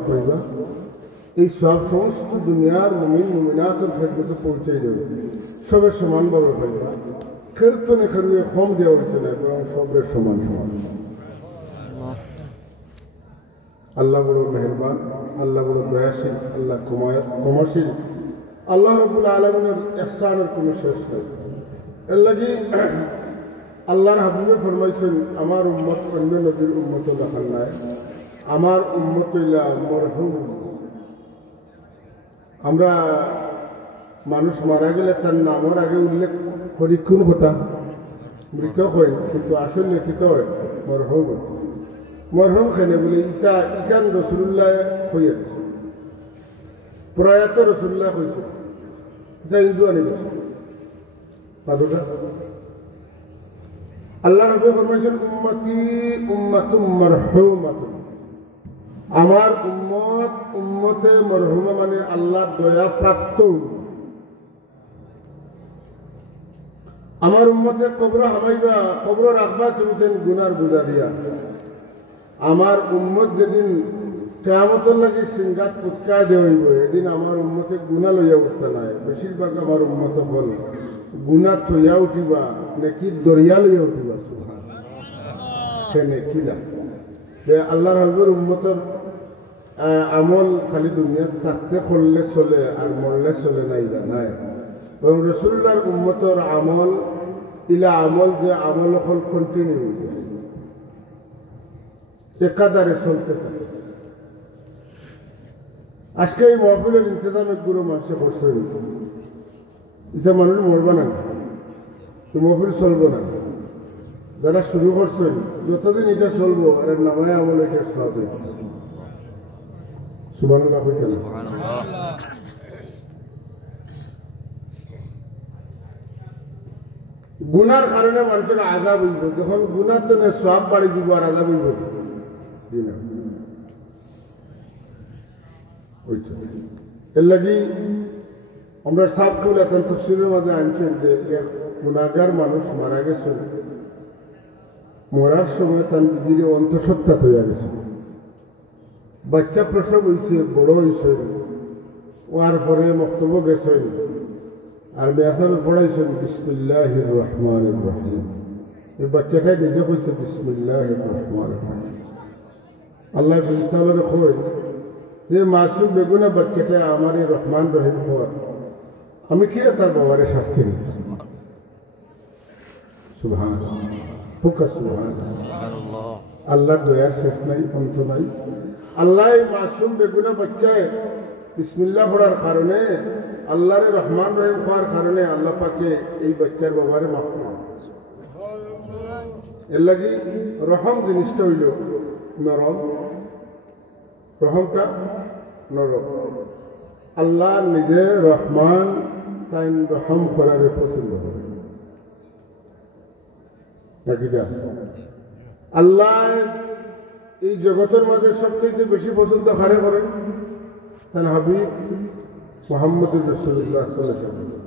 কইবা এই সব সমস্ত দুনিয়ার মুমিন মুমিনাতের খেদমতে পৌঁছে দেবে সবের সমানভাবে পাইবা কীর্তনে খেলুয়ে কম দেওয়া হয়েছে না এবং সবের সমান সমান আল্লাহ বড় মেহরবান আল্লাহ বড় দয়াশীল আল্লাহ ক্ষমাশীল আল্লাহ রাব্বুল আলামিনের ইহসানের কোনো শেষ নেই এর লাগি আল্লাহর হাবিবে ফরমাইছেন আমার উম্মত অন্য নবীর উম্মত দেখান নাই আমার উম্মত হইলা মরহুম আমরা মানুষ মারা গেলে তার নামের আগে উল্লেখ করি কোন কথা মৃত হয় কিন্তু আসল লিখিত হয় মরহুম মরহুম খেলে বলে ইকান রসুল্লাহ হইয়া প্রয়াত রসুল্লাহ হয়েছে যা হিন্দু আনি আল্লাহ রাব্বুল ফরমাইছেন উম্মতি উম্মাতুম মারহুমাতুন আমার উম্মতে মরহুমা মানে আল্লাহর দয়া প্রাপ্ত আমার উম্মতে কবর হামাইবা কবর রাখবা চলতেন গুনার বোঝা দিয়া আমার উম্মত যেদিন কিয়ামতের লাগি সিংহাত ফুৎকায় দেওয়াইব এদিন আমার উম্মতে গুণা লইয়া উঠতে নাই বেশিরভাগ আমার উম্মত বল গুণা থইয়া উঠিবা নাকি দরিয়া লইয়া উঠিবা সে নেকি না যে আল্লাহর হাবিবের উম্মতের আমল খালি দুনিয়াত থাকতে করলে চলে আর মরলে চলে না ইলা নাই এবং রসুল্লাহর উম্মতের আমল ইলা আমল যে আমল হল কন্টিনিউ একাধারে চলতে থাকে আজকে এই মহফিলের ইন্তজাম একগুলো মানুষে করছে এটা মানুষ মরবে না মহফিল চলবো না যারা শুরু করছেন যতদিন এটা চলবো আর নামায় আমল এটা সব সুবহানাল্লাহ হইতে না গুনার কারণে মানুষের আযাব হইব যখন গুনার জন্য সব বাড়ি দিব আর আযাব হইব এর লাগি আমরা সাপ খুলে এখন তফসিলের মধ্যে আনছেন যে গুনাহগার মানুষ মারা গেছে মরার সময় তার দিদির অন্তঃসত্ত্বা হইয়া গেছে বাচ্চা প্রসব হয়েছে বড় হয়েছে ওয়ার পরে বক্তব্য গেছেন আর বেসাবে পড়াইছেন বিসমিল্লাহির রহমানির রহিম এই বাচ্চাটা নিজে কইছে বিসমিল্লাহির রহমানির রহিম আল্লাহ ফেরেশতাদের কয় যে মাসুম বেগুনা বাচ্চাটা আমার এই রহমান রহিম হওয়ার আমি কি তার বাবারে শাস্তি দিই সুবহানাল্লাহ সুবহানাল্লাহ আল্লাহর দয়ার শেষ নাই অন্ত নাই আল্লাহ এই মাসুম বেগুনা বাচ্চায় বিসমিল্লাহ পড়ার কারণে আল্লাহর রহমান রহিম হওয়ার কারণে আল্লাহ পাকে এই বাচ্চার বাবারে মাফ করে এর লাগি রহম জিনিসটা হইল নরম রহমটা নরম আল্লাহ নিজে রহমান তাই রহম করার পছন্দ করে নাকি আল্লাহ এই জগতের মাঝে সবচেয়ে বেশি পছন্দ কারে করেন তার হাবিব মুহাম্মদুর রাসূলুল্লাহ সাল্লাল্লাহু আলাইহি ওয়াসাল্লাম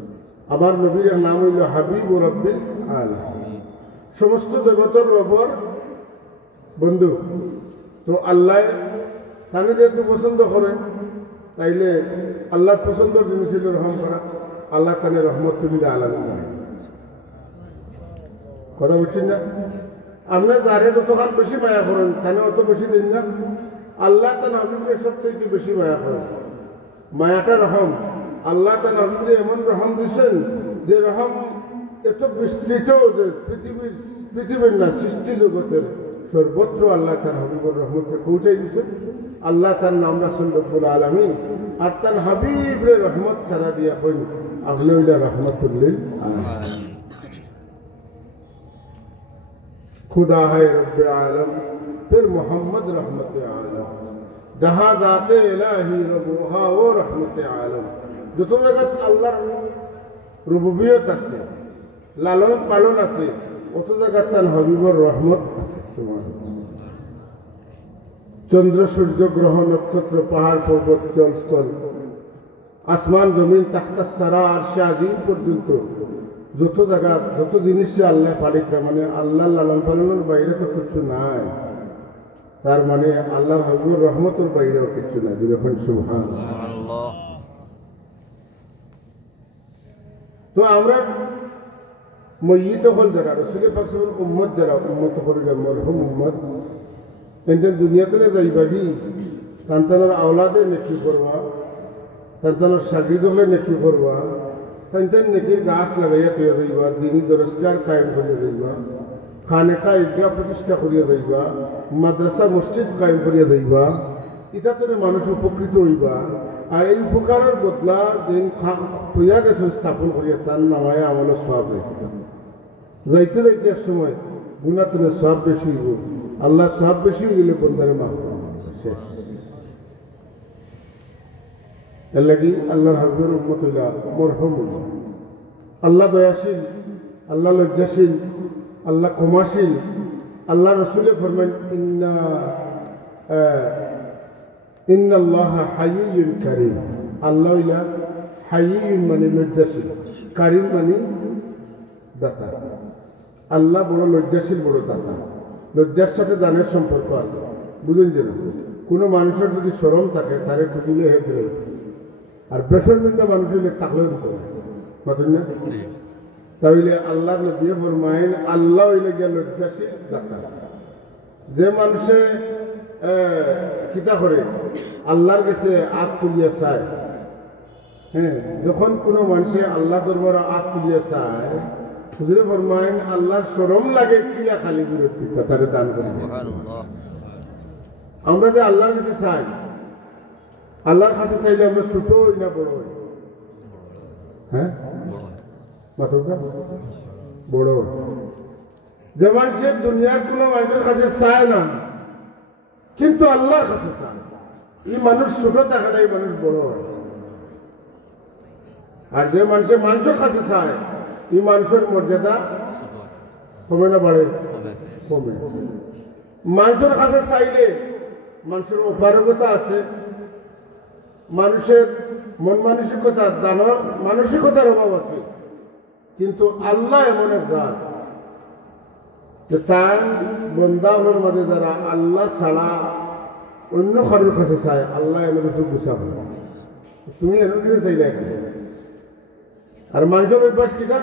আমার নবীর নাম হইল হাবিব ও রাব্বিল আলামিন সমস্ত জগতের রবর বন্ধু তো আল্লাহ তাকে যেহেতু পছন্দ করেন তাইলে আল্লাহ পছন্দের জিনিস হইল রহম করা আল্লাহ তাকে রহমতুল্লিল আলামিন কথা বলছেন না আমরা যারে যতক্ষণ বেশি মায়া করেন তাহলে অত বেশি দিন না আল্লাহ তার হাবিবের সবথেকে বেশি মায়া করেন মায়াটা রহম আল্লাহ তার হাবিবে এমন রহম দিচ্ছেন যে রহম এত বিস্তৃত যে পৃথিবীর না সৃষ্টি জগতের সর্বত্র আল্লাহ তার হাবিবুর রহমতকে পৌঁছাই দিচ্ছেন আল্লাহ তার নাম রাসূল রব্বুল আলামিন আর তার হাবিবরে রহমত ছাড়া দিয়া হইল আপনি হইলা রহমতুল্লিল আলামিন खुदा है रब्बे आलम फिर मोहम्मद रहमत आलम जहाँ जाते इलाही रबुहा वो रहमत आलम যত জায়গাত আল্লাহর রুবুবিয়ত আছে লালন পালন আছে অত জায়গাত তার হাবিবর রহমত আছে চন্দ্র সূর্য গ্রহ নক্ষত্র পাহাড় পর্বত জলস্থল আসমান জমিন তাখতাস সারা আরশে আজিম পর্যন্ত যত জায়গা যত জিনিসে আল্লাহ পালিকা মানে আল্লাহ লালন পালনের বাইরে তো কিছু নাই তার মানে আল্লাহর হবিবুর রহমতের বাইরেও কিছু না যখন সুবহানাল্লাহ। তো আমরা ময়িত হল যারা রসুল পাক সাল্লাল্লাহু উম্মত যারা উম্মত হল মরহুম উম্মত এদের দুনিয়াতে যাইবাগি সন্তানের আওলাদে নেকি করবা সন্তানের সাগরিদ হলে নেকি করবা সন্তান নেকির গাছ লাগাইয়া তৈরি যাইবা দিনী দরজগার কায়েম করিয়া যাইবা খানেকা ঈদগাহ প্রতিষ্ঠা করিয়া যাইবা মাদ্রাসা মসজিদ কায়েম করিয়া যাইবা এটা তোরে মানুষ উপকৃত হইবা আর এই উপকারের বদলা দিন তৈয়া গেছে স্থাপন করিয়া তার নামায় আমলের সওয়াব যাইতে যাইতে এক সময় গুণা তোরে সওয়াব বেশি হইব আল্লাহ সওয়াব বেশি হয়ে গেলে বন্দারে মাফ শেষ এর লাগি আল্লাহর হবিবের উম্মত হইলা মরহুম আল্লাহ দয়াশীল আল্লাহ লজ্জাশীল আল্লাহ ক্ষমাশীল আল্লাহ রসুলে ফরমান ইন্নাল্লাহা হাইয়্যুন কারীম আল্লাহ হইলা হাইয়্যুন মানে লজ্জাশীল কারীম মানে দাতা আল্লাহ বড় লজ্জাশীল বড় দাতা লজ্জার সাথে দানের সম্পর্ক আছে বুঝুন যে কোনো মানুষের যদি শরম থাকে তারে খুঁজিলে হেঁটে আর বেসরমিন্দা মানুষ হইলে তাকলেও দিতে পারেন না তাহলে আল্লাহ নবী ফরমায়েন আল্লাহ হইলে গিয়া লজ্জাশীল দাতা যে মানুষে কিতা করে আল্লাহর কাছে আগ তুলিয়া চায় হ্যাঁ যখন কোনো মানুষে আল্লাহ দরবারে আগ তুলিয়া চায় হুজুরে ফরমায়েন আল্লাহর শরম লাগে কিলা খালি বিরক্তি তারে দান করে আমরা যে আল্লাহর কাছে চাই আল্লাহর কাছে চাইলে আমরা ছোট হই না বড় হই হ্যাঁ বড় যে মানুষের দুনিয়ার কোনো মানুষের কাছে চায় না কিন্তু আল্লাহর কাছে চায় এই মানুষ ছোট থাকে না এই মানুষ বড় হয় আর যে মানুষের কাছে চায় এই মানুষের মর্যাদা কমে না বাড়ে কমে মানুষের কাছে চাইলে মানুষের অপারগতা আছে মানুষের মন মানসিকতা দানর মানসিকতার অভাব আছে কিন্তু আল্লাহ এমন এক জাত যে তার বন্দাহর মাঝে যারা আল্লাহ ছাড়া অন্য কারোর কাছে চায় আল্লাহ এমন কিছু গুছা হয় তুমি এমন কিছু চাইলে এখানে আর মানুষের অভ্যাস কিটা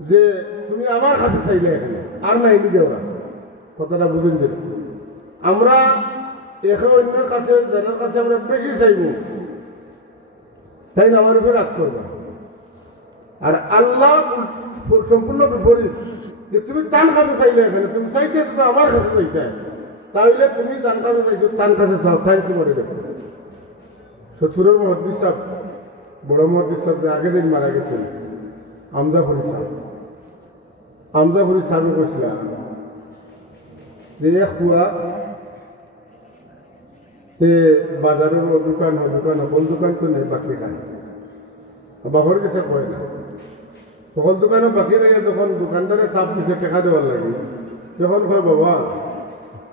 যে তুমি আমার কাছে চাইলে এখানে আর না এমনি দেওয়া কথাটা বুঝুন যে আমরা এখন অন্যের কাছে যাদের কাছে আমরা বেশি চাইব তাই না আমার উপরে রাগ করবা আর আল্লাহ সম্পূর্ণ বিপরীত যে তুমি তার কাছে চাইলে এখানে তুমি চাইতে তুমি আমার কাছে চাইতে তাহলে তুমি তার কাছে চাইছো তার কাছে চাও তাই কি মনে দেখো সচুরের মহাদ্দিস সাহেব বড় মহাদ্দিস সাহেব যে আগের দিন মারা গেছিল আমজাফরি সাহেব কইছিলাম যে এক কুয়া বাজারের দোকান সকল দোকান তো নেই বাকি খায় বাবর কাছে কয় না সকল দোকানে বাকি থাকে তখন দোকানদারে চাপ দিছে টেকা দেওয়ার লাগে যখন কয় বাবা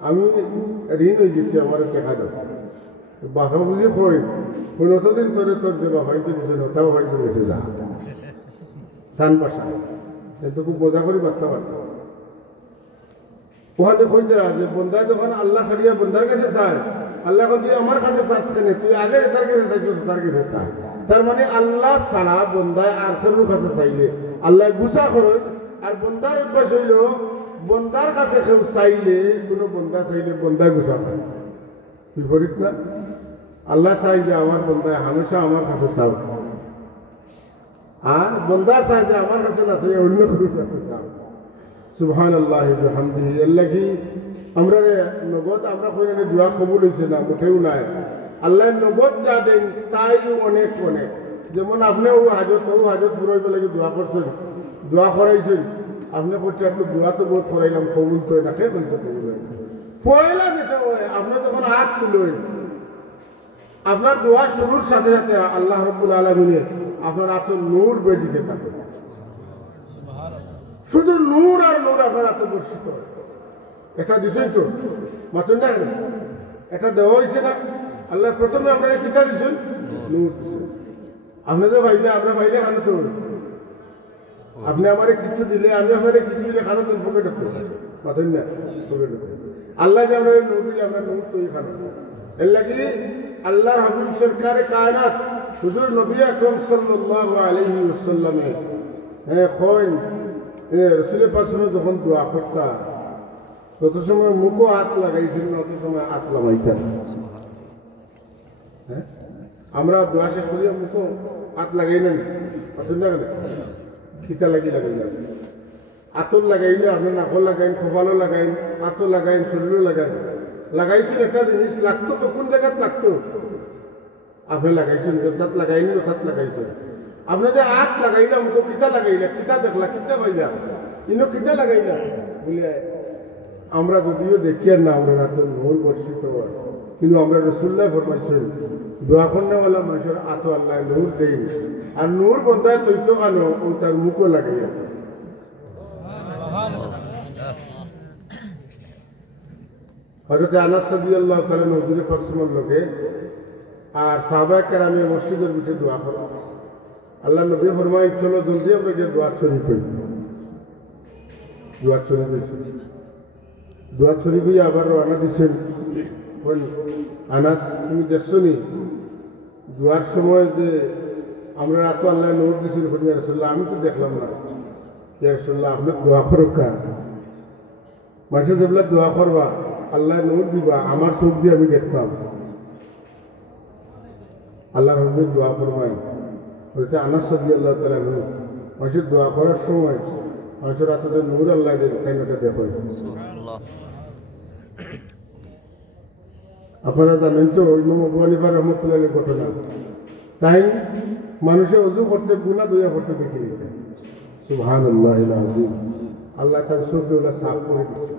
আমি ঋণ হয়ে গেছি আমার টেকা দেব বাবা বুঝি কই অতদিন তোরে তোর দেবা হয়তো দিছে নটাও হয়তো বেশি যা টান পাশা কিন্তু খুব মজা করে বার্তা পারতাম ওখানে কইতে যে বন্ধা যখন আল্লাহ ছাড়িয়া বন্ধার কাছে চায় আল্লাহ তুই আমার কাছে চাস কেন তুই আগে তার কাছে চাইছো তার কাছে চাই তার মানে আল্লাহ ছাড়া বন্ধায় আর কারোর কাছে চাইলে আল্লাহ গুছা করেন আর বন্ধার অভ্যাস হইল বন্ধার কাছে কেউ চাইলে কোনো বন্ধা চাইলে বন্ধায় গুছা করে বিপরীত না আল্লাহ চাই যে আমার বন্ধায় হামেশা আমার কাছে চাও আর বন্ধা চাই যে আমার কাছে না চাই অন্য কারোর কাছে চাও সুবহানাল্লাহ বিহামদিহি আল্লাহ কি আমরা নগদ আমরা কই না দোয়া কবুল হইছে না মুখেও নাই আল্লাহ নগদ যা দেন তাই অনেক অনেক যেমন আপনি ও হাজত পুরাইব লাগে দোয়া করছেন দোয়া করাইছেন আপনি করছে আপনি দোয়া তো বহুত করাইলাম কবুল তো না কে বলছে কবুল পয়লা যেটা হয় আপনি যখন হাত তুলেন আপনার দোয়া শুরুর সাথে সাথে আল্লাহ রাব্বুল আলামিন আপনার হাতে নূর বেদিতে থাকে শুধু নূর আর নূর আপনার হাতে বর্ষিত হয় এটা দিছেন তো মাতুন না এটা দেওয়া হয়েছে না আল্লাহ প্রথমে আপনারা কিতা দিছেন নূর দিছেন আপনি তো ভাইলে আমরা ভাইলে খানো তো আপনি আমার কিছু দিলে আমি আমার কিছু দিলে খানো তো পকেটে মাতুন না পকেটে আল্লাহ যে আমরা নূর দিলে আমরা নূর তৈরি খান এর লাগি আল্লাহর হাবিব সরকারে কায়নাত হুজুর নবী আকরাম সাল্লাল্লাহু আলাইহি ওয়াসাল্লামে কইন রাসূল পাক যখন দোয়া করতা তত সময় মুখও হাত লাগাইছিল তত সময় হাত লাগাইতেন আমরা দোয়া শেষ করিয়া মুখও হাত লাগাই না অতন না খিতা লাগি লাগাইলাম আতর লাগাইলে আপনি নাকল লাগাইন কপালও লাগাইন হাতও লাগাইন শরীরও লাগাইন লাগাইছেন একটা জিনিস লাগতো তো কোন জায়গাত লাগতো আপনি লাগাইছেন যথাত লাগাইনি যথাত লাগাইছেন আপনি যে হাত লাগাইলাম মুখো কিতা লাগাইলা কিতা দেখলা কিতা পাইলা ইনো কিতা লাগাইলা বলে আমরা যদিও দেখি আর না আমরা রাত নূর বর্ষিত কিন্তু আমরা রাসূলুল্লাহ ফরমাইছেন দোয়া করনেওয়ালা মানুষের আতো আল্লাহ নূর দেই আর নূর বন্ধায় তৈত কানো ও তার মুখও লাগাইয়া হযরত আনাস রাদিয়াল্লাহু তাআলা হুজুরে পাক সাল্লাল্লাহু আলাইহি আর সাহাবায়ে কেরামে মসজিদের ভিতরে দোয়া করে আল্লাহ নবী ফরমায় চলো জলদি আমরা গিয়ে দোয়া শরীফ করি দোয়া শরীফ দোয়া শরীফ আবার রওনা দিছেন আনাস তুমি দেখছো নি দোয়ার সময় যে আমরা এত আল্লাহ নূর দিছিল ইয়া রাসূলুল্লাহ আমি তো দেখলাম না ইয়া রাসূলুল্লাহ আপনি দোয়া করো কা মানুষ যেগুলা দোয়া করবা আল্লাহ নূর দিবা আমার চোখ দিয়ে আমি দেখতাম আল্লাহর হুজুর দোয়া করবাই ওইটা আনাস রাদিয়াল্লাহু তাআলা মানুষের দোয়া করার সময় মানুষের হাতে নূর আল্লাহ দেন তাই ওটা দেখো সুবহানাল্লাহ আপনারা জানেন তো ইমাম আবু হানিফা রাহমাতুল্লাহির ঘটনা তাই মানুষের ওযু করতে গুনাহ দয়া করতে দেখি সুবহানাল্লাহিল আযীম আল্লাহ তার চোখগুলো সাফ করে দিয়েছে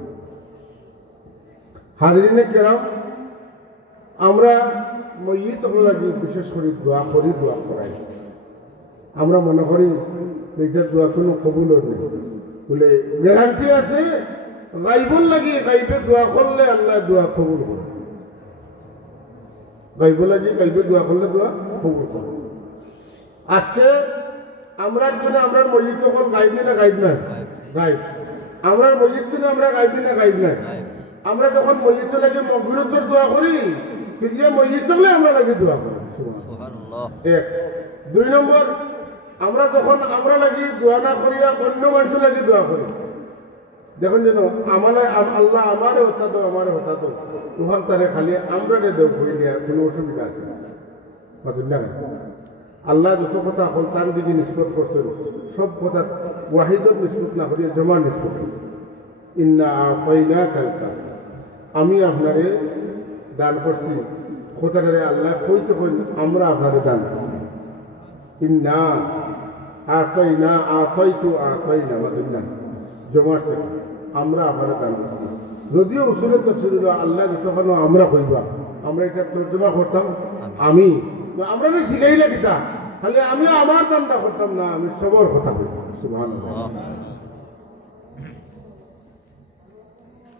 হাজিরিনে কেরাম আমরা মইয়িত লাগি বিশেষ করে দোয়া করি দোয়া করাই আমরা মনে করি এইটা দোয়া কোনো কবুল নেই বলে গ্যারান্টি আছে গাইবুল লাগি গাইবে দোয়া করলে আল্লাহ দোয়া কবুল করে গাইব লাগি গাইবে দোয়া করলে দোয়া কবুল করে আজকে আমরা জন্য আমরা মইয়িত কোন গাইবি না গাইব না গাইব আমরা মইয়িত না আমরা গাইবি না গাইব না আমরা যখন মইয়িত লাগে মগফিরাতের দোয়া করি ফিরিয়ে মইয়িত হলে আমরা লাগে দোয়া করি সুবহানাল্লাহ এক দুই নম্বর আমরা যখন আমরা লাগি দোয়া না করিয়া অন্য মানুষ লাগি দোয়া করি দেখুন যেন আমারে আল্লাহ আমারে হতা দো আমারে হতা দো তখন তারে খালি আমরা দেব কই নিয়ে কোনো অসুবিধা আছে বুঝলেন না আল্লাহ যত কথা হল তার দিকে নিষ্পত করছেন সব কথা ওয়াহিদত নিষ্পত না করিয়া জমা নিষ্পত ইন্না আতাইনাকাল কাউসার আমি আপনারে দান করছি কথাটারে আল্লাহ কইতে কই আমরা আপনারে দান করছি ইন্না আতাইনা আতাইতু আতাইনা বুঝলেন জমার থেকে আমরা আপনারে দান করছি যদিও উসুলের তাফসীর আল্লাহ যতক্ষণ আমরা কইবা আমরা এটা তর্জমা করতাম আমি আমরা যে শিখাইলে কিতা খালি আমি আমার দানটা করতাম না আমি সবার কথা বলি সুবহানাল্লাহ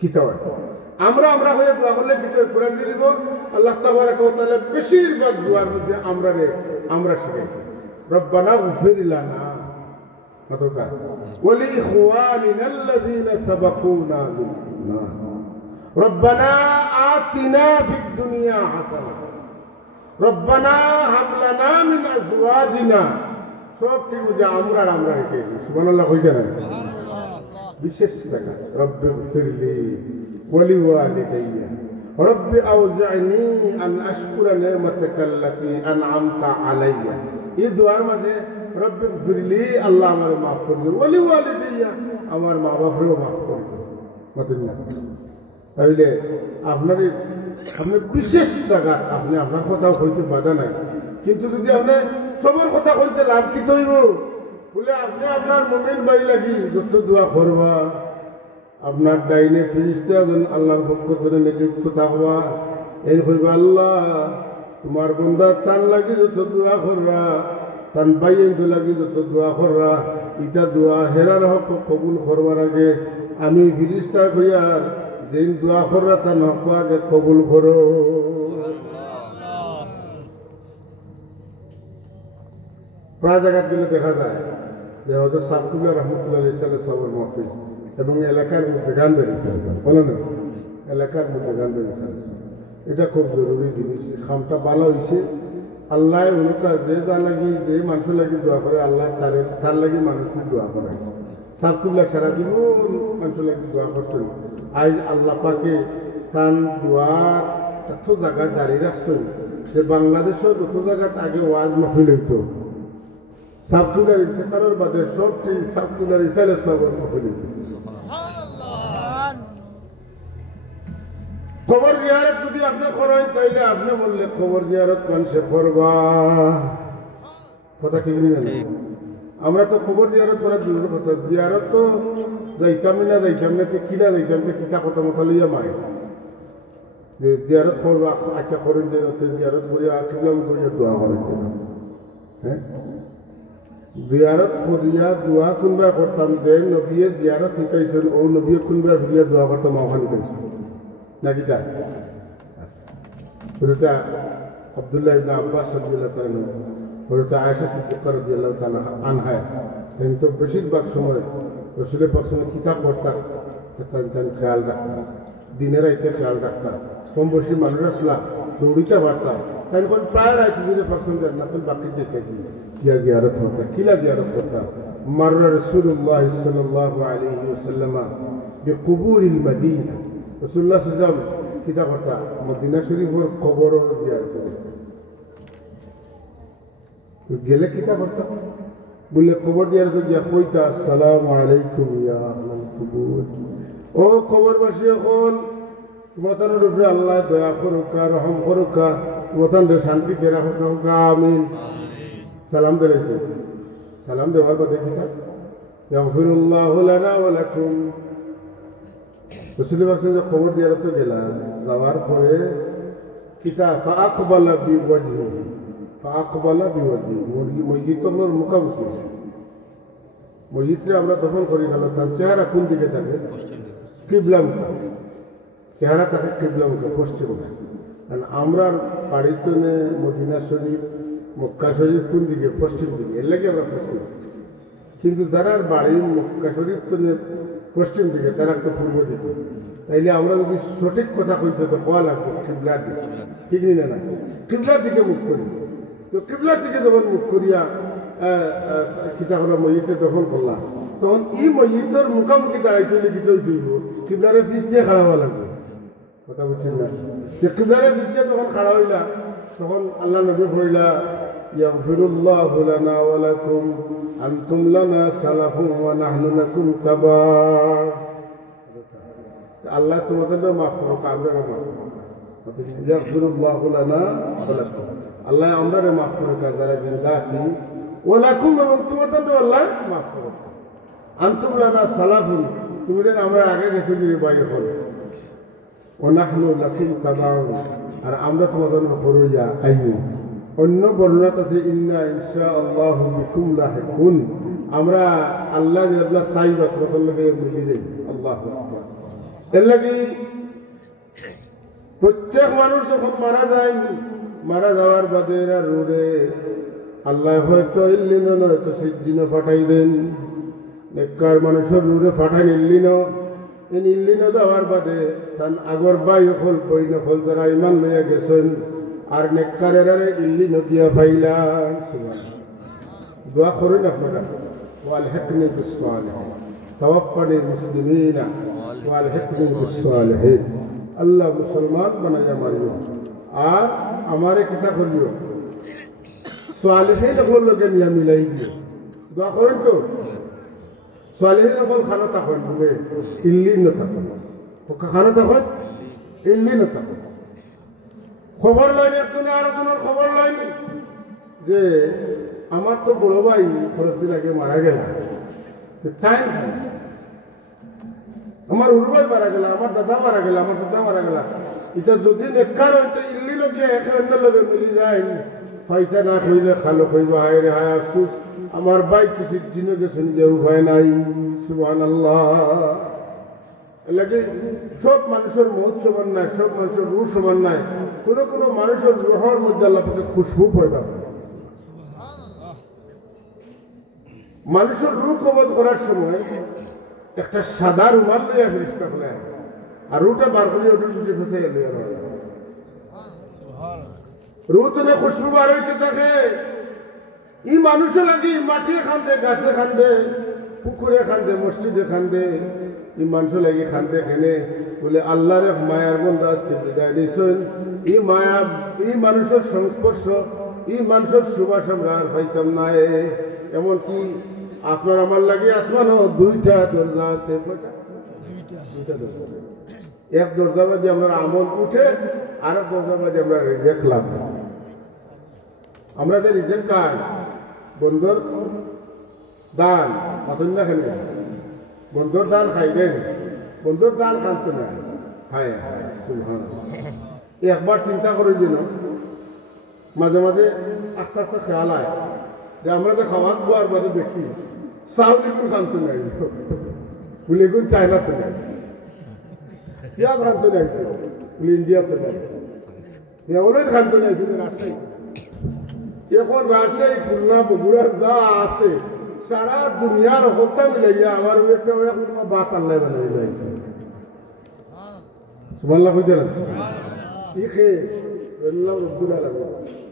কিতা আমরা আমরা হয়ে দোয়া করলে কিতা কোরআন দিয়ে দিব আল্লাহ তাবারাক ওয়া তাআলা বেশিরভাগ দোয়ার মধ্যে আমরা শিখাইছি রব্বানা গফির লানা কতটা ওয়ালি ইখওয়ানিনা আল্লাযীনা সাবাকুনা বিল ঈমান রব্বানা আতিনা ফিদ দুনিয়া হাসানাহ রব্বানা হাব লানা মিন আজওয়াজিনা সব কি মধ্যে আমরা রেখেছি সুবহানাল্লাহ কইতে না বিশেষ টাকা রব্বি গফিরলি ওয়ালি ওয়ালিদাইয়া রব্বি আউজি'নি আন আশকুরা নি'মাতাকা আল্লাতী আন'আমতা আলাইয়া এই দোয়ার মাঝে রব্বি গফিরলি আল্লাহ আমার মাফ করে দিও ওয়ালি ওয়ালিদাইয়া আমার মা বাবাকেও মাফ করে দিও বুঝলেন তাইলে আপনি বিশেষ টাকা আপনি আপনার কথাও কইতে বাধা নাই কিন্তু যদি আপনি সবার কথা কইতে লাভ কি হইব বলে আপনি আপনার মুমিন ভাই লাগি যত দোয়া করবা আপনার ডাইনে ফিরিস্তা আল্লাহর পক্ষ থেকে নিযুক্ত থাকবা এই হইবা আল্লাহ তোমার বন্দা তান লাগি যত দোয়া করবা তান বাইন লাগি যত দোয়া করবা ইটা দোয়া হেরার হক কবুল করবার আগে আমি ফিরিস্তা হইয়ার যেন দোয়া কররা তান হক আগে কবুল করো প্রায় জায়গায় গেলে দেখা যায় যে হয়তো সাবকুল্লা রহমতুল্লাহ ইসলামের সবর মহফিল এবং এলাকার মধ্যে গান বেরিয়েছে বলো না এলাকার মধ্যে গান বেরিয়েছে। এটা খুব জরুরি জিনিস। খামটা ভালো হয়েছে। আল্লাহ উনকা যে যা লাগি যে মানুষ লাগি দোয়া করে আল্লাহ তার লাগি মানুষ দোয়া করে। সাবতুল্লাহ সারা জীবন মানুষ লাগি দোয়া করছেন। আজ আল্লাহ পাকে তার দোয়া এত জায়গায় দাঁড়িয়ে রাখছেন যে বাংলাদেশের যত জায়গায় আগে ওয়াজ মাহফিল হইত সাবতুল্লার ইন্তেকালের বাদে সবটি সাবতুল্লার ইসালে সবর মাহফিল হইত। খবর জিয়ারত যদি আপনি করেন তাইলে আপনি বললে খবর জিয়ারত মানুষে করবা কথা ঠিক না? আমরা তো খবর জিয়ারত করার দূরের কথা, জিয়ারত তো যাইতাম না কিনা যাইতাম কিতা কথা মতো লইয়া মায় যে জিয়ারত করবা আচ্ছা করেন যে জিয়ারত করিয়া কিলাম করিয়া দোয়া করেন। হ্যাঁ, জিয়ারত করিয়া দোয়া কোনবা করতাম যে নবীয়ে জিয়ারত শিখাইছেন ও নবীয়ে কোনবা ভিড়িয়া দোয়া করতাম আহ্বান করেছেন নাকি তা হযরত আব্দুল্লাহ ইবনে আব্বাস রাদিয়াল্লাহু তাআলা হযরত আয়েশা সিদ্দিকা রাদিয়াল্লাহু তাআলা আনহা কিন্তু বেশিরভাগ সময় রাসূলের পাক কিতাব পড়তাম তার খেয়াল রাখতাম, দিনের রাইতে খেয়াল রাখতাম, কম বয়সী মানুষ আসলাম দৌড়িতে পারতাম তাই কোন প্রায় রাইতে রাসূলের পাক জান্নাতুল বাকি দেখে কিয়া জিয়ারত করতাম কিলা জিয়ারত করতাম। মাররা রাসূলুল্লাহ সাল্লাল্লাহু আলাইহি ওয়াসাল্লাম বিকুবুরিল মদিনা রাসূলুল্লাহ সাল্লাল্লাহু আলাইহি ওয়াসাল্লাম কিতা করতা মদিনা শরীফের কবরও জিয়ারত করতা। গেলে কিতা করতা বললে কবর জিয়ারত গিয়া কইতা আসসালামু আলাইকুম ইয়া আহলাল কুবুর, ও কবরবাসী হল তোমাদের উপরে আল্লাহ দয়া করুকা রহম করুকা তোমাদের শান্তিতে রাখুকা আমিন। সালাম দিয়েছে, সালাম দেওয়ার পরে কিতা ইয়াগফিরুল্লাহু লানা ওয়া লাকুম। রাসূল পাক যে খবর জিয়ারত গেলা যাওয়ার পরে কিতা ফাআকবালা বিওয়াজহি মসজিদের মুখামুখি মসজিদে আমরা দফন করি গেল তার চেহারা কোন দিকে থাকে? কিবলা মুখ, চেহারা থাকে কিবলা মুখে পশ্চিম। কারণ আমরা বাড়িতে মদিনা শরীফ মক্কা শরীফ কোন দিকে? পশ্চিম দিকে, এর লাগে আমরা পশ্চিম। কিন্তু যারা বাড়ি মক্কা শরীফ তো পশ্চিম দিকে তারা তো পূর্ব দিকে। তাইলে আমরা যদি সঠিক কথা কইতে তো কোয়া লাগবে কিবলার দিকে, ঠিক না? কিবলার দিকে মুখ করি। তো কিবলার দিকে যখন মুখ করিয়া কিতা হলো মসজিদে দখল করলাম তখন এই মসজিদের মুখামুখি দাঁড়াইতে লিখিত হইব কিবলারের পিছ দিয়ে খাড়া হওয়া লাগবে। কথা বুঝছেন না? যে কিবলারের পিছ দিয়ে তখন খাড়া হইলা তখন আল্লাহ নবী পড়িলা ইয়াগফিরুল্লাহু লানা ওয়া লাকুম আনতুম লানা সালাফুন ওয়া নাহনু লাকুম তাবা। আল্লাহ তোমাদের মাফ করুক, আমরা মাফ করুক। ইয়াগফিরুল্লাহু লানা ওয়া লাকুম, আল্লাহ আমরা মাফ করুক যারা জিন্দা আছি, ওয়া লাকুম এবং তোমাদের আল্লাহ মাফ করুক। আনতুম লানা সালাফুন, তুমি যেন আমরা আগে গেছো গিয়ে বাইরে করো, ওয়া নাহনু লাকুম তাবাউন, আর আমরা তোমাদের হরইয়া আইবো। অন্য বর্ণনাতে ইন্না ইনশাআল্লাহু বিকুম লাহিকুন, আমরা আল্লাহ যেগুলা চাইবা তোমাদের লগে মিলি যাই। আল্লাহু আকবার। এর লাগি প্রত্যেক মানুষ যখন মারা যায়, মারা যাওয়ার বাদে রোডে আল্লাহ হয়তো ইল্লিনো নয়তো সিদ্দিনও পাঠাই দেন। নেককার মানুষের রোডে পাঠাই ইল্লিনো যাওয়ার বাদে তার আগর বাই হল বই নকল যারা ইমান লইয়া গেছেন আর নেককারের ইল্লিনো দিয়া পাইলা। দোয়া করুন আপনারা, ওয়ালহিকনি বিসসালিহিন, তাওয়াফানি মুসলিমিনা ওয়ালহিকনি বিসসালিহিন। আল্লাহ মুসলমান বানাইয়া মারিও আর আমারে কিতা করিও সালেহিন লগে নিয়া মিলাই দিও। দোয়া করেন তো সালেহিন খানো তখন ইল্লিন থাকুন, খানো তখন ইল্লিন থাকুন। খবর লয়নি একজনে আর একজনের খবর লয়নি যে আমার তো বড় ভাই খরচ দিন আগে মারা গেল, তাই আমার উড় ভাই মারা গেল, আমার দাদা মারা গেল, আমার দাদা মারা গেল। এটা যদি নেককার হইতে ইল্লি লোকে একে অন্য লোকে মিলি যায় হয়তো না কইলে খালো কইব হায় রে হায় আফসুস আমার ভাই কিছু দিনে গেছেন যে উপায় নাই। সুবহানাল্লাহ। এলাকে সব মানুষের মত সমান নাই, সব মানুষের রূহ সমান নাই। কোনো কোনো মানুষের রুহের মধ্যে আল্লাহ পাকে খুশবু পয়দা করে। মানুষের রূহ কবজ করার সময় একটা সাদা রুমাল লইয়া ফেরেশতা বলে আর রুটা বার করে ওটা ছুটে ফেসে গেল রুতনে খুশবু বার হইতে থাকে ই মানুষও লাগি মাটি খান্দে গাছে খান্দে পুকুরে খান্দে মসজিদে খান্দে ই মানুষ লাগি খান্দে খেনে বলে আল্লাহরে মায়ার বন্ধা আজকে বিদায় দিয়েছেন ই মায়া ই মানুষের সংস্পর্শ ই মানুষের সুবাস আমরা আর পাইতাম না এমনকি আপনার আমার লাগে আসমানও দুইটা দরজা আছে দুইটা দরজা এক দরজা বাদে আমরা আমল উঠে আর এক দরজা বাদে আমরা রিজেক্ট লাভ আমরা যে রিজেক্ট কাজ বন্ধুর দান মাতুন না খেলে বন্ধুর দান খাইলেন বন্ধুর দান খানতে না হায় হায় সুবহানাল্লাহ একবার চিন্তা করে দিন মাঝে মাঝে আস্তে আস্তে খেয়াল হয় যে আমরা যে খাওয়া খাওয়ার বাদে দেখি সাউদি কোন খানতে নাই বলে কোন চায়নাতে নাই পেঁয়াজ খানতে নাই বলে ইন্ডিয়াতে নাই এগুলোই খানতে নাই কিন্তু রাজশাহী এখন রাজশাহী খুলনা বগুড়া যা আছে সারা দুনিয়ার হত্যা মিলাইয়া আমার একটা বাত আল্লাহ বানাই যাইছে সুবহানাল্লাহ বুঝতে না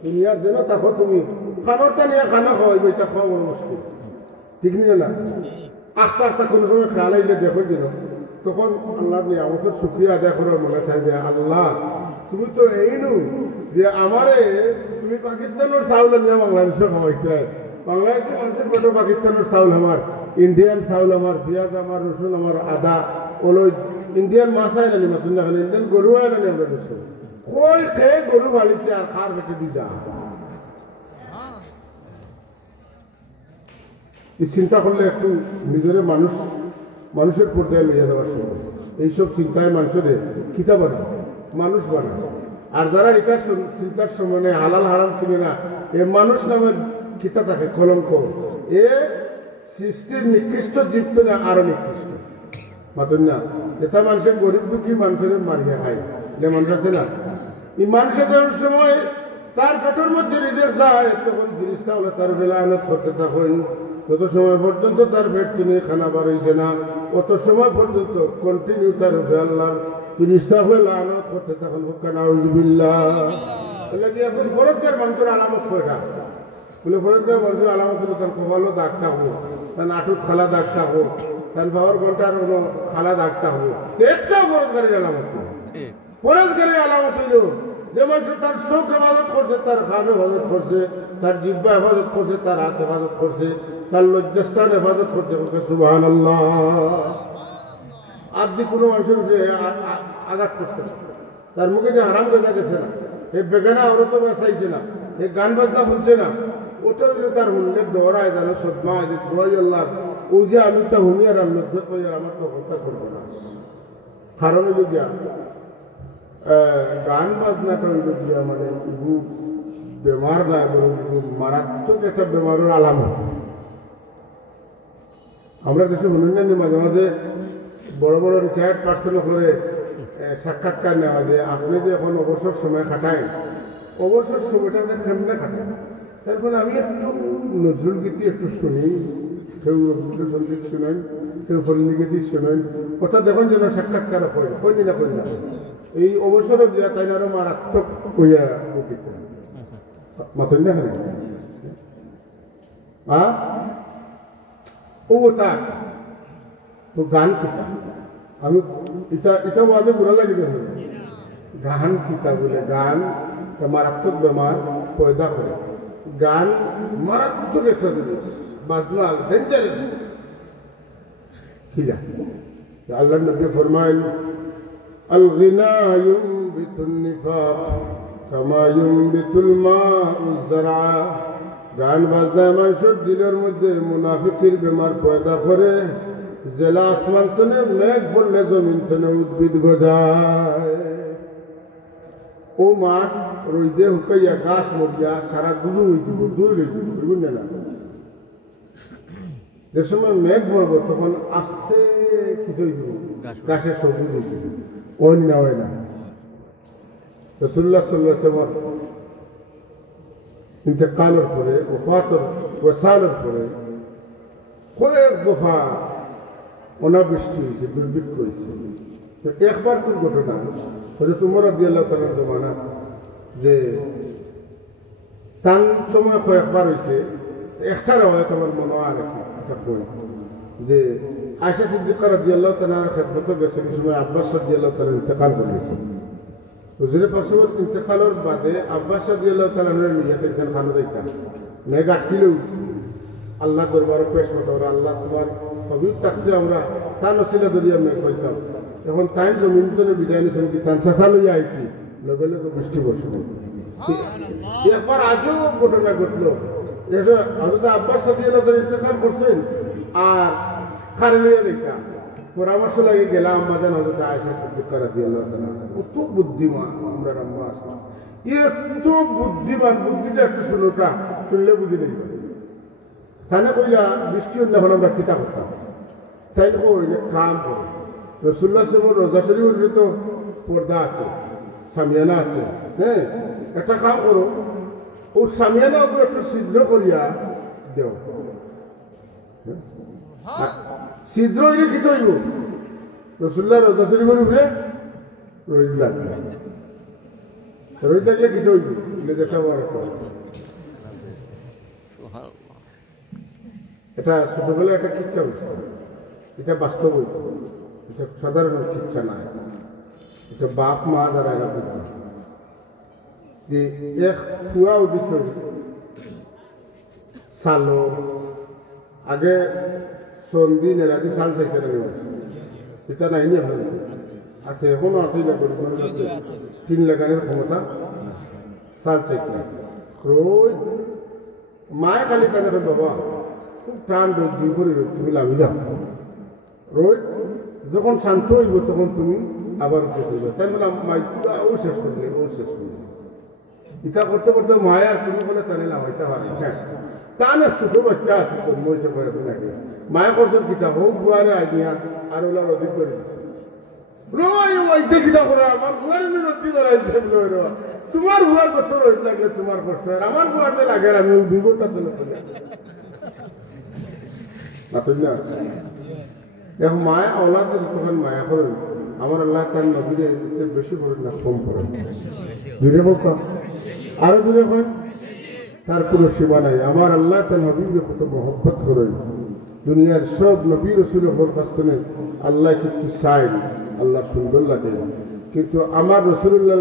দুনিয়ার যেন তাকো তুমি খানোরটা নিয়ে খানা খাওয়াইবে এটা খাওয়া বড় মুশকিল ঠিক নিয়ে না আস্তে আস্তে কোনো সময় খেয়াল আইলে দেখো যেন তখন আল্লাহ নিয়ে আমাদের শুক্রিয়া আদায় করার মনে চাই যে আল্লাহ তুমি তো এই নু যে আমারে তুমি পাকিস্তানের চাউল নিয়ে বাংলাদেশে খাওয়াইতে বাংলাদেশের মানুষের পেটো পাকিস্তানের চাউল আমার ইন্ডিয়ান চাউল আমার পেঁয়াজ আমার রসুন আমার আদা ওলো ইন্ডিয়ান মাছ আয় নানি মাতুন না ইন্ডিয়ান গরু আয় নানি আমরা রসুন কই খেয়ে গরু ভালিছে আর খার বেটে দি যা এই চিন্তা করলে একটু নিজের মানুষের পর্যায়ে লইয়া যাওয়ার সময় এইসব চিন্তায় মানুষের কিতাব বানায় মানুষ বানায় আর যারা এটা চিন্তার সময় হালাল হারাম চিনে না এ মানুষ নামের কিতা থাকে কলঙ্ক এ সৃষ্টির নিকৃষ্ট জীব তো না আরো নিকৃষ্ট মাতুন না এটা মানুষের গরিব দুঃখী মানুষের মারিয়া খায় যে মানুষ আছে না এই মানুষের যাওয়ার সময় তার পেটের মধ্যে রিজেক্ট যায় তখন জিনিসটা হলে তার বেলায়নত করতে থাকেন যত সময় পর্যন্ত তার পেট তিনি খানা বার হয়েছে না অত সময় পর্যন্ত কন্টিনিউ তার আল্লাহ জিনিসটা হয়ে লানত করতে থাকেন নাউযুবিল্লাহ এলাকি এখন ফরজগার মানুষের আলামত কয়টা বলে ফরজগার মানুষের আলামত হলো তার কপালও দাগ থাকবো তার নাটুক খালা দাগ থাকবো তার বাবার ঘন্টার কোনো খালা দাগ থাকবো একটা ফরজগারের আলামত নেই ফরজগারের আলামত হইল যে মানুষ তার চোখ হেফাজত করছে তার খান হেফাজত করছে তার জিহ্বা হেফাজত করছে তার হাত হেফাজত করছে তার লজ্জাস্থান হেফাজত করছে সুবহানাল্লাহ আদি কোনো মানুষের আঘাত করছে না তার মুখে যে হারাম গজা গেছে না এই বেগানা ওরা তো বাঁচাইছে না এই গান বাজনা শুনছে না ওটা হইলে তার হুন্ডের দৌড়ায় জানো সদমা দোয়াই আল্লাহ ও যে আমি তা হুমি আর লজ্জত হয়ে আমার তো হত্যা করবো না কারণ হইল গিয়া গান বাজনাটা হইল গিয়া মানে বেমার না মারাত্মক একটা বেমারের আলামত আমরা দেশে শুনুন না মাঝে মাঝে বড় বড় রিটায়ার্ড পার্সন করে সাক্ষাৎকার নেওয়া যে আপনি যে এখন অবসর সময় কাটায় অবসর সময়টা আপনি কেমনে কাটায় তারপরে আমি একটু নজরুল গীতি একটু শুনি কেউ রবীন্দ্রসঙ্গীত শুনেন কেউ হল্লি গীতি শুনেন কথা দেখুন যেন সাক্ষাৎকার হয় না কই না এই অবসরে দিয়া তাই আরো মারাত্মক কইয়া উঠিত মাথুন না হ্যাঁ ও তা তো গান কিতা আমি এটা বাদে বুড়া লাগে গান কিতা বলে গান মারাত্মক বেমার পয়দা করে গান মারাত্মক একটা জিনিস বাজনা ডেঞ্জারাস কিলা আল্লাহ নবী ফরমায়েন আল গিনা ইউনবিতুন নিফাক কামা ইউনবিতুল মাউ যারা গান বাজনা মানুষের দিলের মধ্যে মুনাফিকের বেমার পয়দা করে জেলা আসমান তনে মেঘ পড়লে জমিন তনে উদ্ভিদ গজায় ও মাঠ রইদে হুকাইয়া গাছ মরিয়া সারা দুধু হইব দুই লইব বুঝবেন না যে সময় মেঘ পড়ব তখন আসছে কিছু হইব গাছের সবুজ হইব ওই না হয় না রাসূলুল্লাহ সাল্লাল্লাহু আলাইহি ওয়াসাল্লাম ইন্তেকালের পরে ওফাতের ওয়াসালের পরে কয়েক দফা অনাবৃষ্টি হয়েছে দুর্ভিক্ষ হয়েছে তো একবার কোন ঘটনা হযরত উমর রাদিয়াল্লাহু তাআলার জমানা যে তার সময় কয়েকবার হয়েছে একটা রওয়ায়াত আমার মনে হয় একটা কই যে আয়েশা সিদ্দিকা রাদিয়াল্লাহু তাআলার খেদমতে গেছে এই সময় আব্বাস রাদিয়াল্লাহু তাআলা ইন্তেকাল করলেন হুজুরে পাক ইন্তেকালের বাদে আব্বাস রাদিয়াল্লাহু তাআলার নিয়তে একজন খানো যাইতা মেঘা কিলো আল্লাহ দরবারে পেশ করতে আল্লাহ তোমার সবই থাকতে আমরা তার ওসিলা ধরিয়া মেঘ কইতাম এখন তাই জমিন ধরে বিদায় নিয়েছেন কি তান চেঁচা লইয়া আইছি লগে লগে বৃষ্টি বসে একবার আজও ঘটনা ঘটলো হযরত আব্বাস রাদিয়াল্লাহু তাআলা ইন্তেকাল করছেন আর খারে লইয়া দেখা পরামর্শ লাগে গেলাম মাদান হযরত আয়েশা সিদ্দিকা রাদিয়াল্লাহু তাআলা কত বুদ্ধিমান আমরা আম্মা আসলাম এত বুদ্ধিমান বুদ্ধিটা একটু শুনোটা শুনলে বুঝি নেই তাহলে কইলা বৃষ্টি অন্য হলে আমরা কিতা করতাম তাই ওই যে কাম করে রাসূলুল্লাহ সাল্লাল্লাহু আলাইহি ওয়াসাল্লাম রোজা শরীফের তো পর্দা আছে সামিয়ানা আছে হ্যাঁ একটা কাম করো ও সামিয়ানা উপরে একটু ছিদ্র করিয়া দেও ছিদ্র হইলে কি হইব রাসূলুল্লাহ রোজা শরীফের উপরে রোজ লাগবে রোজ থাকলে কি হইব যেটা বড় এটা ছোটবেলায় একটা কিচ্ছা হচ্ছে এটা বাস্তব হইত এটা সাধারণ কিচ্ছা না এটা বাপ মা যারা এরা বুঝবে যে এক কুয়া উদ্দেশ্য সালো আগে সন্ধি নেরাদি সাল চাইতে এটা নাই নি এখন আছে এখনো আছে তিন লাগানোর ক্ষমতা সাল চাইতে রোজ মায়ে খালি কানে বাবা খুব টান রোদ দুই করে রোদ তুমি লাভি যাও রোদ যখন শান্ত হইব তখন তুমি আবার করবে তাই বলে মাইকুটা ও শেষ করলে ও শেষ করলে এটা করতে করতে মায়া আর তুমি বলে টানে লাভাইতে পারে হ্যাঁ তা না ছোটো বাচ্চা আছে জন্মইছে বয়স লাগে মায়া করছেন কিতা হোক বুয়ারে আইডিয়া আর ওলা রোদিক করে দিচ্ছে রোয়াইতে কিতা করে আমার বুয়ারে রোদি করাই তোমার বুয়ার কষ্ট রোদ লাগলে তোমার কষ্ট আর আমার বুয়ারতে লাগে আমি দুই ঘন্টা চলে এখন মায়া ওলাদের তখন মায়া করেন আমার আল্লাহ তার নবীরে বেশি করেন না কম করেন দূরে বলতাম আরো দূরে হয় তার কোনো সীমা নাই আমার আল্লাহ তার নবীরে কত মহব্বত করেন দুনিয়ার সব নবী রসুলের কাছ থেকে আল্লাহ কিছু চাই আল্লাহ সুন্দর লাগে কিন্তু আমার রসুল্লাহ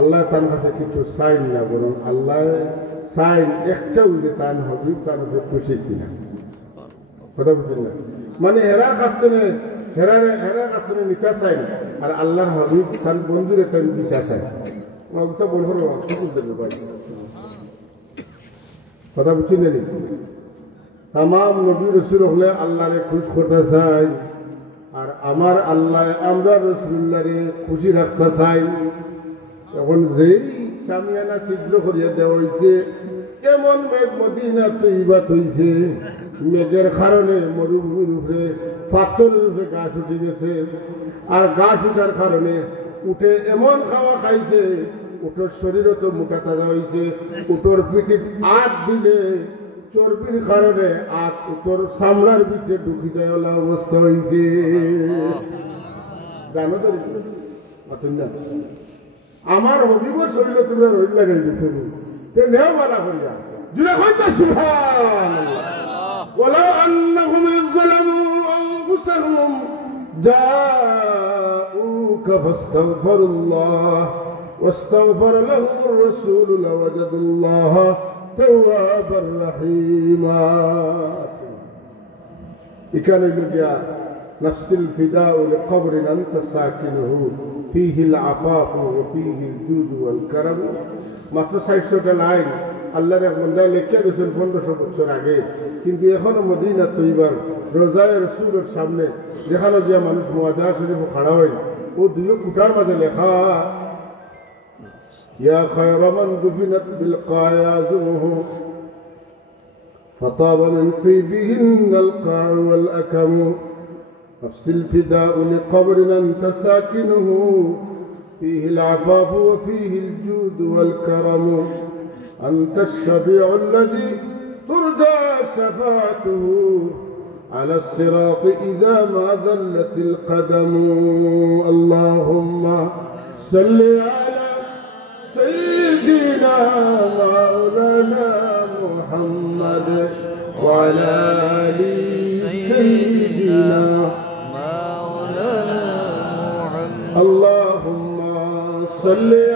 আল্লাহ তার কাছে কিছু চাইন না বরং আল্লাহ চাইন একটাও যে তার হবিব তার উপরে খুশি কিনা কথা বুঝলেন না মানে হেরা কাস্তনে নিতে চাই আর আল্লাহর হবিব তার বন্ধুরে তার দিতে চাই ওটা বলবো ভাই কথা বুঝছি না তাম নবী রসুল হলে আল্লাহরে খুশ করতে চাই আর আমার আল্লাহ আমরা রসুল্লাহরে খুশি রাখতে চাই এখন যেই সামিয়ানা ছিদ্র করিয়া দেওয়া হয়েছে এমন মেঘ মদিনা তৈবাত হয়েছে মেঘের কারণে মরুভূমির উপরে পাথরের উপরে গাছ উঠে গেছে আর গাছ উঠার কারণে উঠে এমন খাওয়া খাইছে উঠোর শরীরও তো মোটা তাজা হয়েছে উঠোর পিঠে আট দিলে চর্বির কারণে আট উঠোর সামলার পিঠে ঢুকি দেওয়া অবস্থা হয়েছে জানো তো আমার হবিবর শরীরে তোমরা রোদ লাগাই দিতে নেও বালা করিয়া জুড়ে হইতে সুবহানাল্লাহ ওয়ালাউ আন্নাহুম যালামু আনফুসাহুম জাউকা ফাস্তাগফিরুল্লাহ واستغفر لهم الرسول لوجدوا الله توابا رحيما এখানে গিয়া نفس الفداء لقبر أنت ساكنه فيه العفاف وفيه الجود والكرم মাত্র ৬০০টা লাইন আল্লাহর এক বান্দা লিখে গেছেন ১৫০০ বছর আগে কিন্তু এখনো মদিনা তৈবার রোজায় রসুলের সামনে যেখানে যে মানুষ মুআজ্জা শরীফ খাড়া হয় ও দুই কুটার মাঝে লেখা ইয়া খায়রা মান দুফিনাত বিল কায়াযুহ فطاب من طيبهن القاع والأكم نفس الفداء لقبر أنت ساكنه فيه العفاف وفيه الجود والكرم أنت الشفيع الذي ترجى شفاعته على الصراط إذا ما زلت القدم اللهم صل على سيدنا مولانا محمد وعلى آل سيدنا مولانا محمد اللهم صل